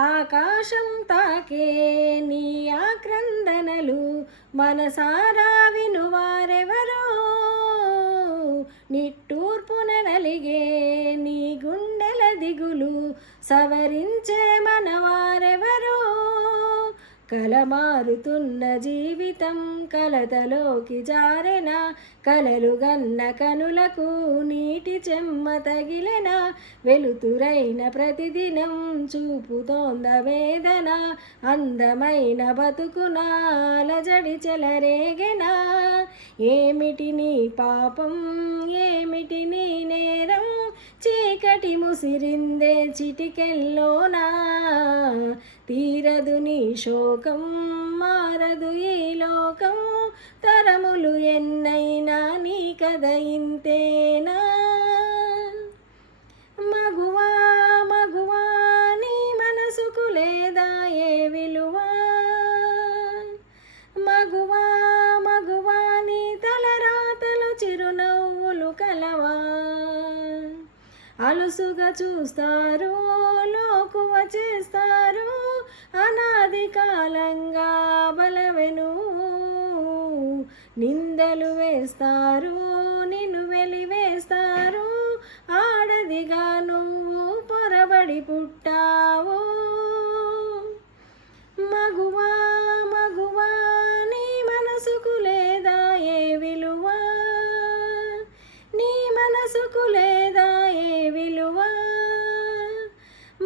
ఆకాశం తాకే నీ ఆక్రందనలు మనసారా వినువారెవరో, నిట్టూర్పున నలిగే నీ గుండెల దిగులు సవరించే మనవారెవరో. కలమారుతున్న జీవితం కలతలోకి జారెన, కలలు గన్న కనులకు నీటి చెమ్మ తగిలెన, వెలుతురైన ప్రతిదినం చూపుతోంద వేదన, అందమైన బతుకున అలజడి చెలరేగెన. ఏమిటి నీ పాపం, ఏమిటి నీ నేరం, చీకటి ముసిరిందే చిటికెల్లోనా, తీరదు నీ శోకం, మారదు ఈ లోకం, తరములు ఎన్నైనా నీ కథ ఇంతేనా. మగువా మగువా నీ మనసుకు లేదా ఏ విలువ, మగువా మగువా నీ తలరాతలు చిరునవ్వులు కలవా. అలుసుగా చూస్తారు, లోకువ చేస్తారు, అనాది కాలంగా బలవెను నిందలు వేస్తారు, నిన్ను వెలివేస్తారు, ఆడదిగా నువ్వు పొరబడి పుట్టావు. మగువా మగువా నీ మనసుకు లేదా ఏ విలువ, నీ మనసుకు లేదా ఏ విలువ,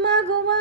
మగువా.